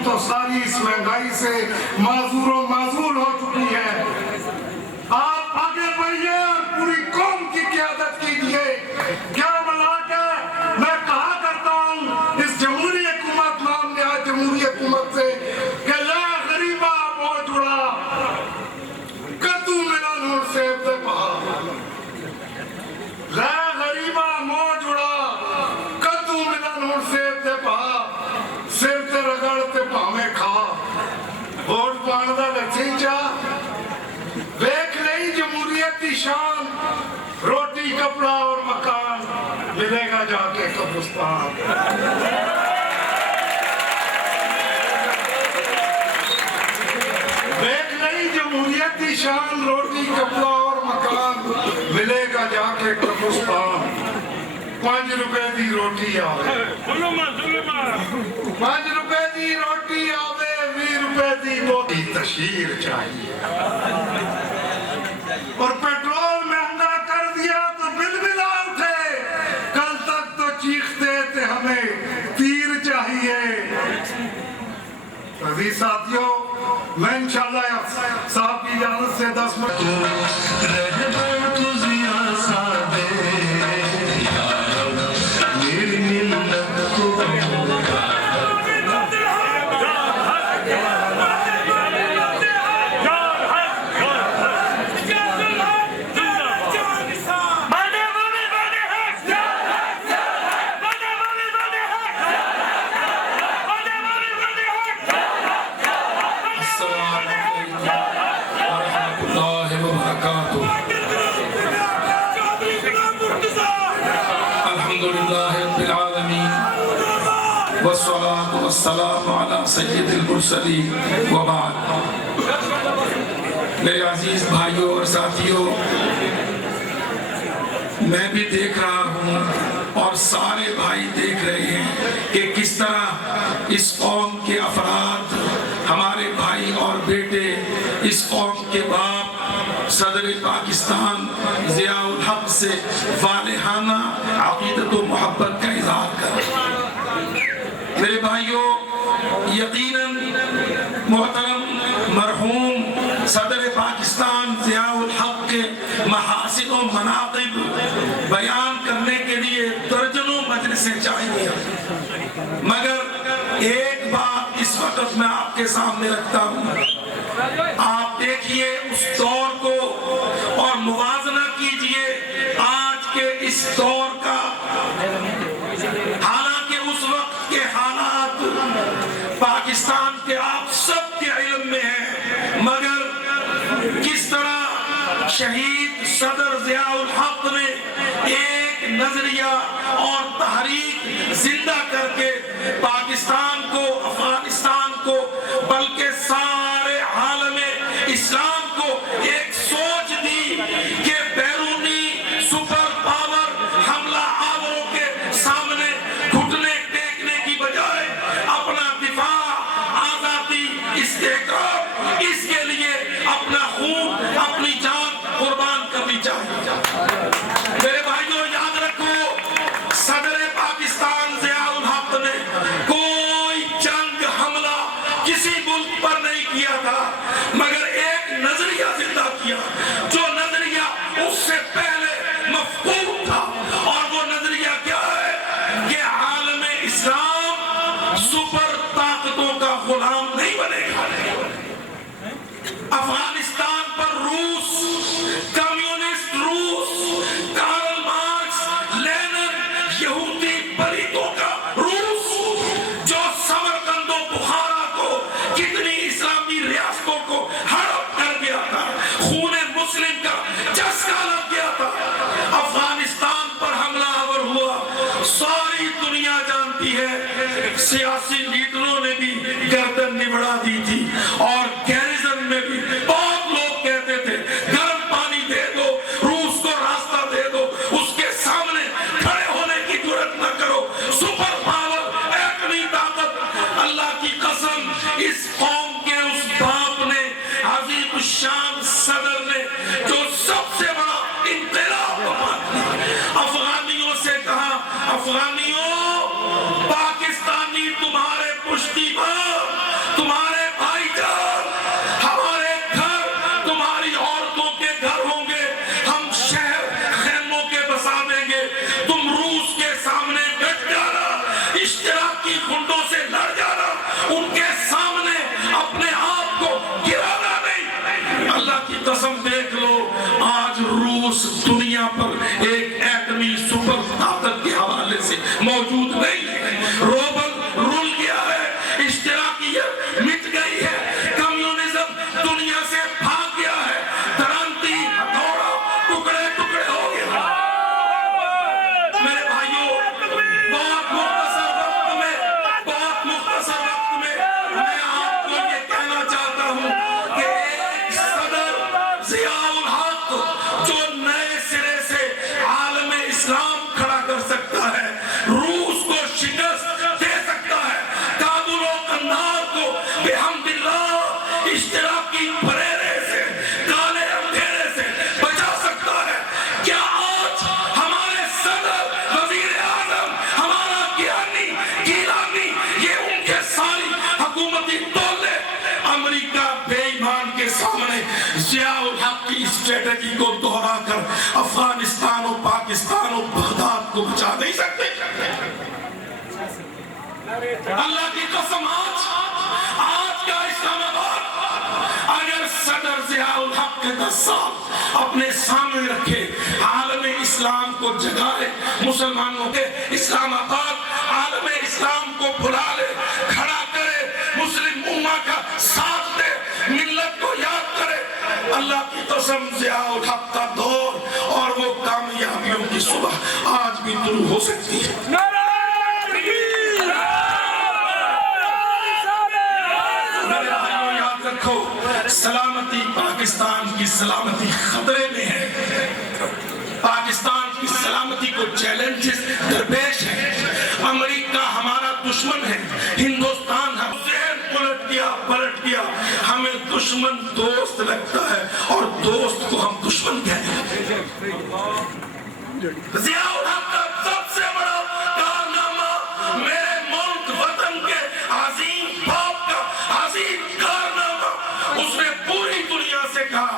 قوم تو ساری اس مہنگائی سے معذور و معذول ہو چکی ہے. آپ آگے بڑھیے اور پوری قوم کی قیادت کیجیے. کیا بلا کے میں کہا کرتا ہوں اس جمہوری حکومت نام نہاد جمہوری حکومت سے کہ لا غریبہ موجوڑا کدو ملا نور سیب دے پہا. لا غریبہ موجوڑا کدو ملا نور سیب دے پہا. سر تے رگڑ تے پاویں کھا. ووٹ پان دا نتیجہ دیکھ نہیں جمہوریت کی شان. روٹی کپڑا اور مکان ملے گا جا کے قبرستان. دیکھ نہیں جمہوریت کی شان. روٹی کپڑا اور مکان ملے گا جا کے قبرستان. 5 روپے دی روٹی آوے 5 روپے دی روٹی آوے 20 روپے دی بوٹی تشہیر چاہیے. اور پیٹرول مہنگا کر دیا تو بل بلا اٹھے. کل تک تو چیختے تھے ہمیں تیر چاہیے. عزیز ساتھیوں میں انشاءاللہ صاحب کی اجازت سے 10 منٹ والصلاة والسلام على سید المرسلین وبعد. میرے عزیز بھائیوں اور ساتھیوں، میں بھی دیکھ رہا ہوں اور سارے بھائی دیکھ رہے ہیں کہ کس طرح اس قوم کے افراد، ہمارے بھائی اور بیٹے، اس قوم کے باپ صدر پاکستان ضیاء الحق سے والہانہ عقیدت و محبت کا اظہار کر رہے ہیں. میرے بھائیوں، یقیناً محترم مرحوم صدر پاکستان ضیاء الحق کے محاسن و مناقب بیان کرنے کے لیے درجنوں مجلسیں چاہیے، مگر ایک بات اس وقت میں آپ کے سامنے رکھتا ہوں. آپ دیکھیے اس دور کو اور موازنہ کیجئے آج کے اس دور کا. حالانکہ اس وقت کے حالات پاکستان کے آپ سب کے علم میں ہیں، مگر کس طرح شہید صدر ضیاء الحق نے ایک نظریہ اور تحریک زندہ کر کے پاکستان کو، افغانستان کو، بلکہ سارے عالم اسلام کو ایک سوچ دی کہ بیرونی سپر پاور حملہ آوروں کے سامنے گھٹنے ٹیکنے کی بجائے اپنا دفاع، آزادی، استحکام، اس کے لیے اپنا خون، اپنی جان قربان کرنی چاہیے. میرے بھائیوں، یاد رکھو صدر پاکستان ضیاء الحق نے کوئی جنگ حملہ کسی ملک پر نہیں کیا تھا، مگر ایک نظریہ زندہ کیا جو نظریہ اس سے پہلے مفقود تھا. اور وہ نظریہ کیا ہے کہ عالم اسلام سپر طاقتوں کا غلام نہیں بنے گا. افغانستان پر روس، کمیونسٹ روس، کارل مارکس، لینن، یہودی پلیتوں کا روس، جو سمرقند و بخارا کو، کتنی اسلامی ریاستوں کو ہڑپ کر گیا تھا، خون مسلم کا چسکا لگ گیا تھا. افغانستان پر حملہ آور ہوا، ساری دنیا جانتی ہے. سیاسی لیڈروں نے بھی گردن نبڑا دی تھی اور گیریزن میں بھی بہت لوگ کہتے تھے گرم پانی دے دو، روس کو راستہ دے دو، اس کے سامنے کھڑے ہونے کی جرات نہ کرو. سپر پاور، ایٹمی طاقت. اللہ کی قسم، اس قوم کے اس باپ نے، عظیم الشان صدر نے، جو سب سے بڑا انقلاب برپا کیا، افغانیوں سے کہا افغانیوں، پاکستانی تمہارے پشتیبان تمہارے بھائی جان ہمارے گھر تمہاری عورتوں کے گھر ہوں گے، ہم شہر خیموں کے بسا دیں گے، تم روس کے سامنے ڈٹ جانا، اشتراکی گنڈوں سے لڑ جانا، ان کے سامنے اپنے آپ کو گرانا نہیں۔ اللہ کی قسم دیکھ لو، آج روس دنیا پر ایک ایٹمی سپر طاقت کے حوالے سے موجود نہیں ہے، روبل رول گیا ہے، اشتراکیت مٹ گئی ہے، کمیونزم دنیا سے بھاگ گیا ہے، کرانتی ہتھوڑا ٹکڑے ٹکڑے ہو گیا۔ میرے بھائیوں، بہت مختصر وقت میں میں آپ کو یہ کہنا چاہتا ہوں کہ ایک صدر ضیاء الحق جو نئے سرے سے عالم اسلام کھڑا کر سکتا ہے، روس کو شکست دے سکتا ہے، کابل و قندھار کو بحمد اللہ اشتراکی پریرے سے، کالے اندھیرے سے بچا سکتا ہے۔ کیا آج ہمارے صدر، وزیر اعظم، ہمارا گیلانی یہ ان کے ساری حکومتی دولے امریکہ بے ایمان کے سامنے ضیاء الحق کی اسٹریٹجی کو دہرا کر افغانستان و پاکستان و بغداد کو بچا نہیں سکتے؟ اللہ کی قسم، آج کا اسلام آباد اگر صدر ضیاء الحق کے 10 سال اپنے سامنے رکھے، عالم اسلام کو جگائے، مسلمانوں کے اسلام آباد عالم اسلام کو بلا لے، کھڑا کرے، مسلم امہ کا ساتھ دے، ملت کو یاد کرے، اللہ کی قسم ضیاء الحق کا دور اور وہ کامیابیوں کی صبح آج بھی شروع ہو سکتی ہے۔ میرے بھائیوں، یاد رکھو، سلامتی پاکستان کی سلامتی خطرے میں ہے، پاکستان کی سلامتی کو چیلنجز درپیش ہے۔ امریکہ ہمارا دشمن ہے، ہندوستان ہم پلٹ گیا، ہمیں دشمن دوست لگتا ہے اور دوست کو ہم دشمن کہتے ہیں۔ ضیاء الحق کا سب سے بڑا کارنامہ، میرے ملک وطن کے عظیم باپ کا عظیم کارنامہ، اس نے پوری دنیا سے کہا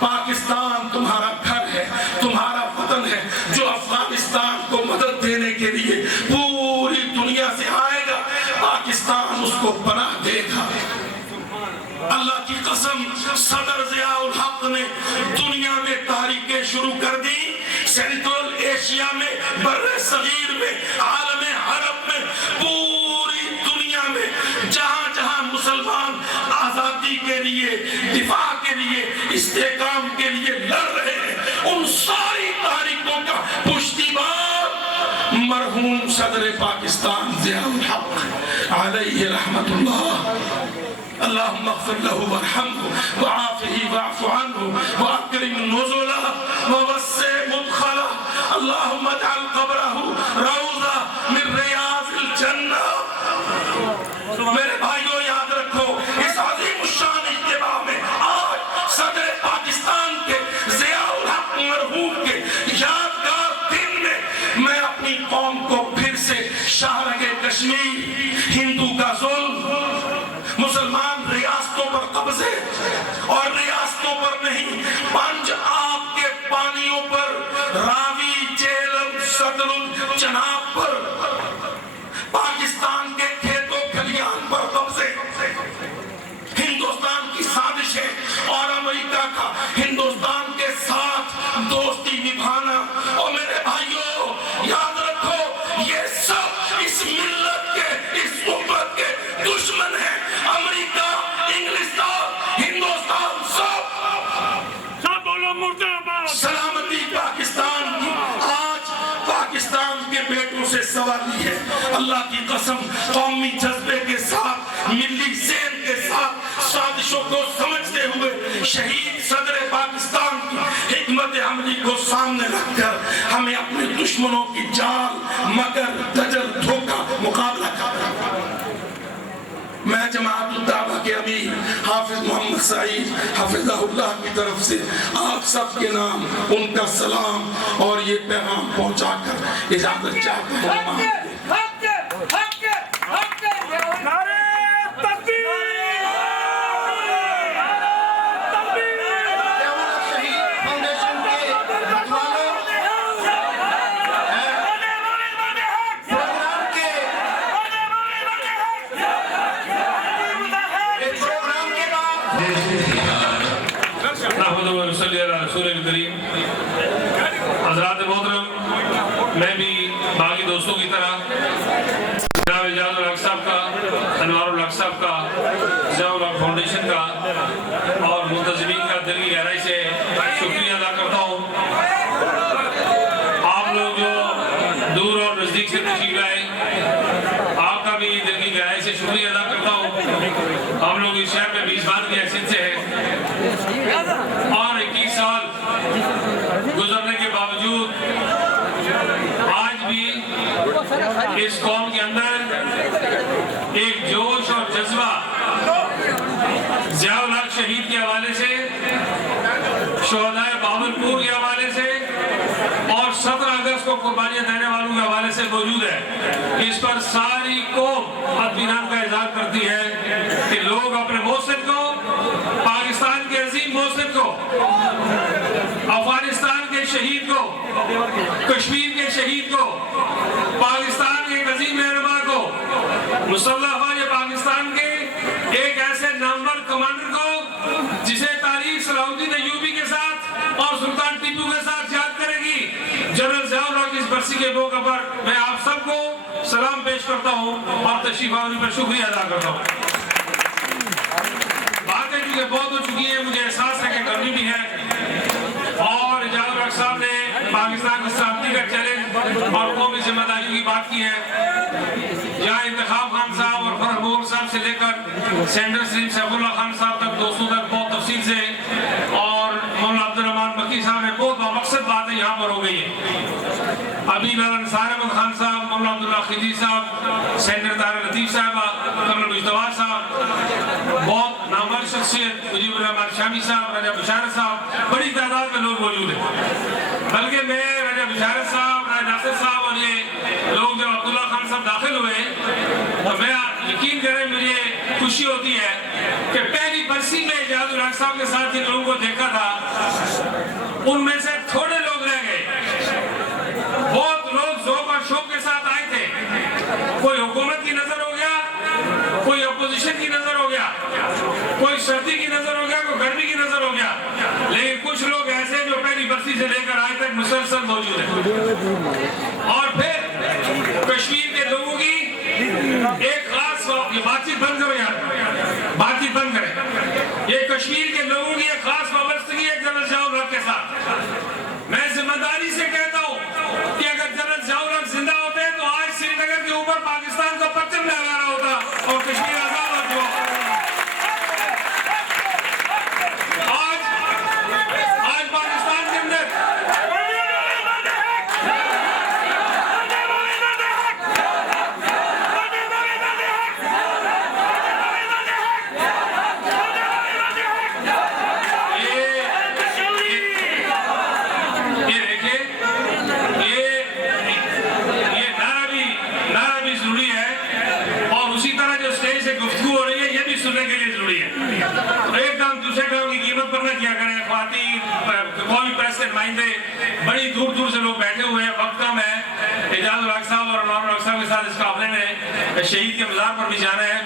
پاکستان تمہارا گھر ہے، تمہارا وطن ہے، جو افغانستان کو مدد دینے کے لیے پوری دنیا سے آئے گا، پاکستان اس کو پناہ دے گا۔ اللہ کی قسم، صدر ضیاء الحق نے دنیا میں تحریکیں شروع کر دی، سینٹرل ایشیا میں، بر صغیر میں، عالم عرب میں، پوری دنیا میں جہاں جہاں مسلمان آزادی کے لیے، دفاع کے لیے، استحکام کے لیے لڑ رہے ہیں، ان ساری تحریکوں کا پشتیبان مرحوم صدر پاکستان ضیاء الحق علیہ رحمت اللہ۔ اللہم اغفر له وارحمه وعافه واعف عنه واکرم نزله ووسع مدخله، اللہم اجعل قبره روضہ من ریاض الجنہ۔ میرے بھائیوں، یاد رکھو، اس عظیم الشان اجتماع میں آج صدر پاکستان کے ضیاء الحق مرحوم کے یادگار دن میں میں اپنی قوم کو پھر سے شاہرگ کشمیر، ہندو کا ظلم، مسلمان ریاستوں پر قبضے اور ریاستوں پر نہیں، پنج آب کے پانیوں پر، راوی، جیلم، ستلج، چناب پر، پاکستان کے کھیتوں کھلیان پر قبضے، ہندوستان کی سازشیں اور امریکہ کا ہندوستان کے ساتھ دوستی نبھانا۔ اور میرے بھائیوں، یاد رکھو، یہ سب اس ملت کے، اس امت کے دشمن ہیں۔ امریکہ، انگلستان، ہندوستان، سب بولو مردہ آباد۔ سلامتی پاکستان کی آج پاکستان کے بیٹوں سے سوالی ہے۔ اللہ کی قسم، قومی جذبے کے ساتھ، ملی ذہن کے ساتھ، سازشوں کو سمجھتے ہوئے شہید صدر پاکستان کی حکمت عملی کو سامنے رکھ کر ہمیں اپنے دشمنوں کی جال، مکر، دجل، دھوکہ مقابلہ کرنا۔ میں جماعت الدعوہ کے امیر حافظ محمد سعید حفظہ اللہ کی طرف سے آپ سب کے نام ان کا سلام اور یہ پیغام پہنچا کر اجازت چاہتا ہوں۔ نعرہ تکبیر! حضرات محترم، میں بھی باقی دوستوں کی طرح جناب اعجاز الحق صاحب کا، انوار الحق صاحب کا، ضیاء الحق فاؤنڈیشن کا اور منتظمین کا دل کی گہرائی سے شکریہ ادا کرتا ہوں۔ آپ لوگ جو دور اور نزدیک سے تشریف لائے، آپ کا بھی دل کی گہرائی سے شکریہ ادا کرتا ہوں۔ ہم لوگ اس شہر میں 20 بار کی حیثیت سے ہیں اور 21 سال گزرنے کے باوجود آج بھی اس قوم کے اندر ایک جوش اور جذبہ ضیاء الحق شہید کے حوالے سے، شہدائے بہاولپور کے حوالے سے اور 17 اگست کو قربانیاں دینے والوں کے حوالے سے موجود ہے۔ اس پر ساری قوم اطمینان کا اظہار کرتی ہے کہ لوگ اپنے محسن کو، پاکستان کے عظیم محسن کو، افغانستان کے شہید کو، کشمیر کے شہید کو، پاکستان کے ایک عظیم رہنما کو، مسلح افواج پاکستان کے ایک ایسے نامور کمانڈر کو جسے تاریخ صلاح الدین ایوبی کے ساتھ اور سلطان ٹیپو کے ساتھ یاد کرے گی، جنرل ضیاء الحق کی اس برسی کے موقع پر میں آپ سب کو سلام پیش کرتا ہوں اور تشریف آوری پر شکریہ ادا کرتا ہوں۔ باتیں کیونکہ بہت ہو چکی ہیں، مجھے احساس ہے کہ کرنی بھی ہے، اور اعجاز الحق صاحب نے پاکستان کی سلامتی کا چیلنج اور قومی ذمہ داریوں کی بات کی ہے۔ یہاں انتخاب خان صاحب اور فرح بور صاحب سے لے کر سینڈر سلیم سیف اللہ خان صاحب تک، دوستوں تک بہت تفصیل سے، اور مولانا عبدالرحمان مکی صاحب نے بہت بامقصد باتیں یہاں پر ہو گئی ہیں۔ ابھی نثار احمد خان صاحب، مولانا عبداللہ خضر صاحب، سینڈر طاہر لطیف صاحبہ، کرنل مجتبیٰ صاحب، بہت نامور شخصیت مجیب الرحمان شامی صاحب، رجب بشارت صاحب، بڑی تعداد میں لوگ موجود ہیں۔ بلکہ میں رجب بشارت صاحب، راجہ ناصر صاحب اور یہ لوگ جب عبداللہ خان صاحب داخل ہوئے تو میں یقین کریں مجھے خوشی ہوتی ہے کہ پہلی برسی میں اعجاز الحق صاحب کے ساتھ جن لوگوں کو دیکھا تھا ان میں سے تھوڑے لوگ رہ گئے، بہت لوگ ذوق اور شوق کے ساتھ آئے تھے۔ کوئی حکومت کی نظر ہو گیا، کوئی اپوزیشن کی نظر ہو گیا، کوئی سردی کی نظر ہو گیا، کوئی گرمی کی نظر ہو گیا، لیکن کچھ لوگ ایسے جو پہلی برسی سے لے کر آج تک مسلسل موجود ہیں۔ اور پھر کشمیر کے لوگوں کی ایک خاص یہ بات چیت بند کرو یار، بات چیت بند کریں۔ یہ کشمیر کے لوگوں کی ایک خاص وابستگی ہے جنرل ضیاء الحق کے ساتھ۔ میں ذمہ داری سے کہتا ہوں کہ اگر جنرل ضیاء الحق زندہ ہوتے ہیں تو آج سری نگر کے اوپر پاکستان کا پرچم لہرا رہا ہوتا اور کشمیر آزاد ہو چکا۔ آج پاکستان کے اندر بڑی دور دور سے لوگ بیٹھے ہوئے ہیں، وقت کم ہے۔ اعجاز الحق صاحب اور انوار الحق صاحب کے ساتھ اس قافلے نے شہید کے مزار پر بھی جانا ہے۔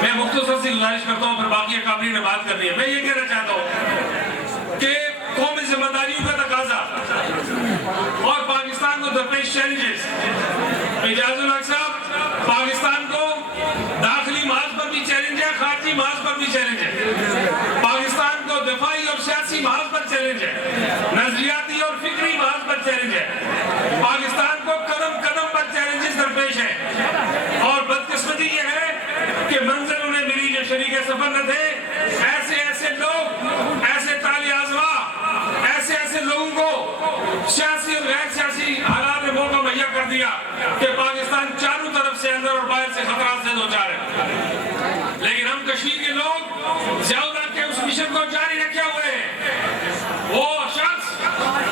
میں مختصر سی گزارش کرتا ہوں، پھر باقی قابلی نے بات کرنی ہے۔ میں یہ کہنا چاہتا ہوں کہ قومی ذمہ داریوں کا تقاضا اور پاکستان کو درپیش چیلنجز، اعجاز الحق صاحب پاکستان کو داخلی محاذ پر بھی چیلنج ہے، خارجی محاذ پر بھی چیلنج ہے، پاکستان کو دفاعی اور سیاسی محاذ پر چیلنج ہے، نظریاتی اور فکری محاذ پر چیلنج ہے، پاکستان کو قدم قدم پر چیلنجز درپیش ہیں۔ اور بدقسمتی یہ ہے کہ منزل انہیں ملی جو شریک سفر نہ تھے۔ ایسے لوگ، ایسے طالی آزما، ایسے لوگوں کو سیاسی اور غیر سیاسی حالات نے موقع مہیا کر دیا کہ پاکستان چاروں طرف سے اندر اور باہر سے خطرات سے دوچار ہے۔ لیکن ہم کشمیر کے لوگ ضیاء الحق کے اس مشن کو جاری رکھے ہوئے ہیں۔ وہ شخص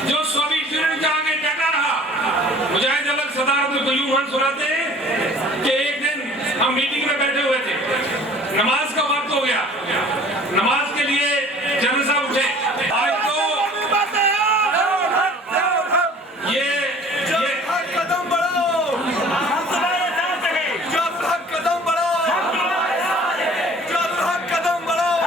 جو سوویت یونین کے آگے ڈٹا رہا، مجاہد جبل صدارت القیوم ہم سناتے ہیں کہ ایک دن ہم میٹنگ میں بیٹھے ہوئے تھے، نماز کا وقت ہو گیا، نماز کے لیے جنرل صاحب اٹھے۔ آج تو یہ قدم بڑھاؤ، قدم بڑھاؤ، قدم بڑھاؤ،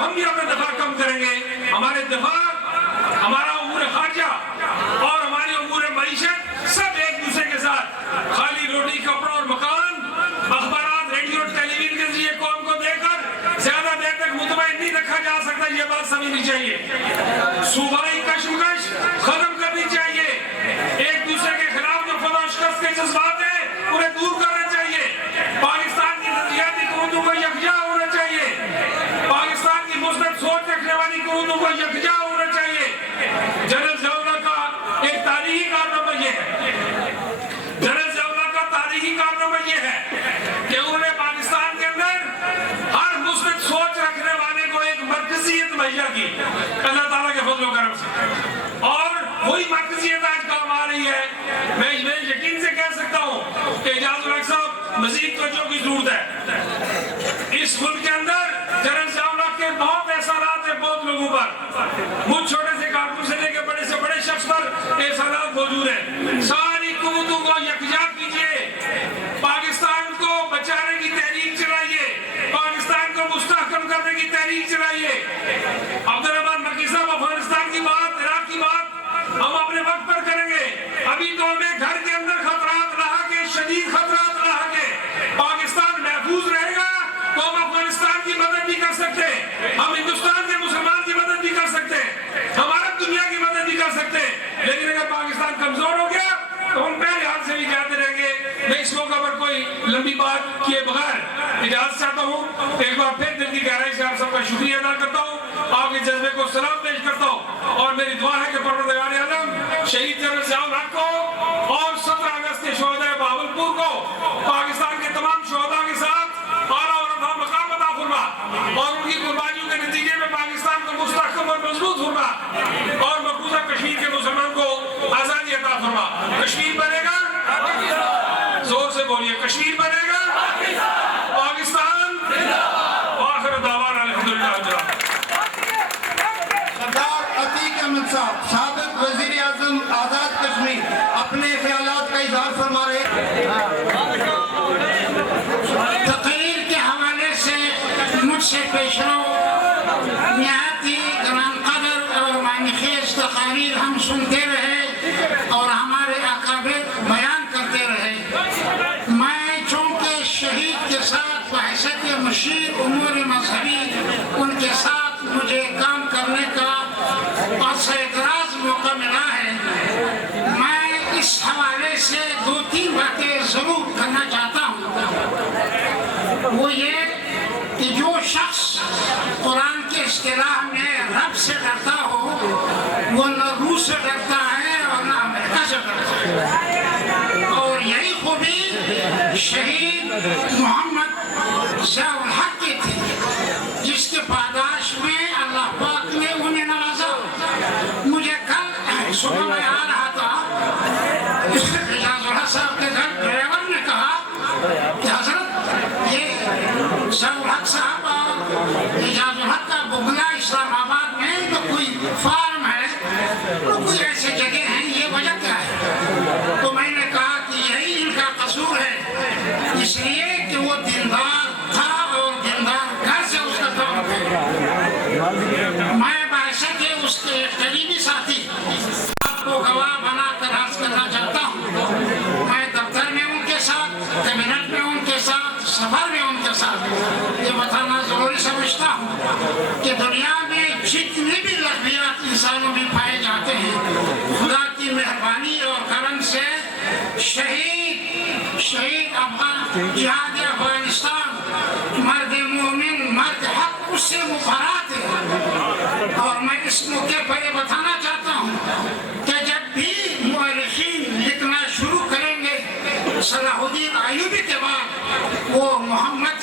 تو ہم بھی اپنا دفاع کم کریں گے. ہمارے دفاع، ہمارا امور خارجہ اور ہماری امور معیشت سب ایک دوسرے کے ساتھ، خالی روٹی کپڑا اور مکان، اخبارات، ریڈیو، ٹیلی ویژن کے ذریعے قوم کو دے کر زیادہ دیر تک مطمئن نہیں رکھا جا سکتا. یہ بات سمجھنی چاہیے. صوبائی کشمکش ختم کرنی چاہیے. ایک دوسرے کے خلاف جو فضا و شکست کے جذبات ہیں انہیں دور کرنا چاہیے. پاکستان کی نظریاتی قوتوں کو یکجا ہونا چاہیے. پاکستان کی مثبت سوچ رکھنے والی قوتوں کو یکجا ہونا چاہیے. جنرل ضیاء کا ایک تاریخی کارنامہ یہ ہے، جنرل ضیاء کا تاریخی کارنامہ یہ ہے کہ انہوں نے پاکستان کے اندر ہر مثبت سوچ رکھنے والے کو ایک مرکزیت مہیا کی اللہ تعالیٰ کے فضل و کرم سے، اور وہی مرکزیت آج کام آ رہی ہے. میں یقین سے کہہ سکتا ہوں کہ اعجاز الحق صاحب مزید توجہ کی ضرورت ہے. اس ملک کے اندر جنرل ضیاء کے بہت احسانات ہیں بہت لوگوں پر. مجھ چھوٹے سے کارکن سے لے کے بڑے سے بڑے شخص پر احسانات موجود ہیں. ساری قوتوں کو یکجا کیجئے، پاکستان کو بچانے کی تحریک چلائیے، پاکستان کو مستحکم کرنے کی تحریک چلائیے. عبدالرحمان مکی صاحب، افغانستان کی بات، عراق کی بات ہم اپنے وقت پر کریں گے. ابھی تو ہمیں گھر کے اندر خطرات لاحق ہیں، شدید خطرات لاحق ہیں. پاکستان محفوظ رہے گا تو ہم افغانستان کی مدد بھی کر سکتے ہیں، ہم ہندوستان کے مسلمان کی مدد بھی کر سکتے ہیں، ہم عرب دنیا کی مدد بھی کر سکتے ہیں. لیکن اگر پاکستان کمزور ہو گیا تو ہم پہلے ہاتھ سے بھی کہتے رہیں گے. میں اس موقع پر کوئی لمبی بات کیے بغیر اجازت چاہتا ہوں. ایک بار پھر دل کی گہرائی سے آپ سب کا شکریہ ادا کرتا ہوں، آپ کے جذبے کو سلام پیش کرتا ہوں، اور میری دعا ہے کہ پروردگار عالم شہید جنرل ضیاء الحق کو اور 17 اگست کے شہدائے بہاولپور کو پاکستان کے تمام شہداء کے ساتھ اعلیٰ اور رفیع مقام عطا فرما، اور ان کی قربانیوں کے نتیجے میں پاکستان کو مستحکم اور مضبوط فرما، اور مقبوضہ کشمیر کے مسلمان کو آزادی عطا فرما. کشمیر بنے گا، زور سے بولیے، کشمیر بنے گا، پاکستان. آخر دعوانا الحمدللہ رب العالمین. سردار عتیق احمد صاحب، سابق وزیر اعظم آزاد کشمیر، اپنے خیالات کا اظہار فرما رہے ہیں. تقریر کے حوالے سے مجھ سے پیشرو نہایت ہی گران قدر اور معنی خیز تقاریر ہم سنتے رہے اور ہمارے اکابر بیان کرتے رہے. میں چونکہ شہید کے ساتھ بحیثیت مشیر امور مذہبی ان کے ساتھ مجھے کام کرنے کا عرصہ دراز موقع ملا ہے، میں اس حوالے سے 2-3 باتیں ضرور کرنا چاہتا ہوں. وہ یہ کہ جو شخص قرآن کے اصطلاح میں رب سے ڈرتا ہو وہ نہ روس سے ڈرتا ہے اور نہ امریکہ سے ڈرتا ہے. اور یہی خوبی شہید محمد ضیاء الحق کی تھی، جس کے پاداش میں اللہ پاک نے انہیں نوازا. مجھے کل صبح میں آ رہا تھا، اعجاز الحق صاحب کے گھر ڈرائیور نے کہا کہ حضرت یہ ضیاء الحق صاحب اور اعجاز الحق کا بغلہ اسلام آباد میں تو کوئی فارم ہے، تو کوئی ایسے جگہ ہیں، یہ وجہ کیا ہے؟ تو میں نے کہا کہ یہی ان کا قصور ہے، اس لیے کہ وہ دیندار تھا اور دیندار گھر سے اس کا تعلق ہے. میں بحیثیت اس کے قریبی ساتھی آپ کو گواہ بنا کر عرض کرنا چاہتا ہوں. میں دفتر میں ان کے ساتھ، کابینٹ میں ان کے ساتھ، سفر میں ان کے ساتھ یہ بتانا ضروری سمجھتا ہوں کہ دنیا میں جتنے بھی لغویات انسانوں میں پائے جاتے ہیں، خدا کی مہربانی اور کرم سے شہید افغان جہاد افغانستان مرد مومن، مرد حق، اس سے مبارات ہے. اور میں اس موقع پر یہ بتانا چاہتا ہوں کہ جب بھی مورخین لکھنا شروع کریں گے صلاح الدین ایوبی کے بعد وہ محمد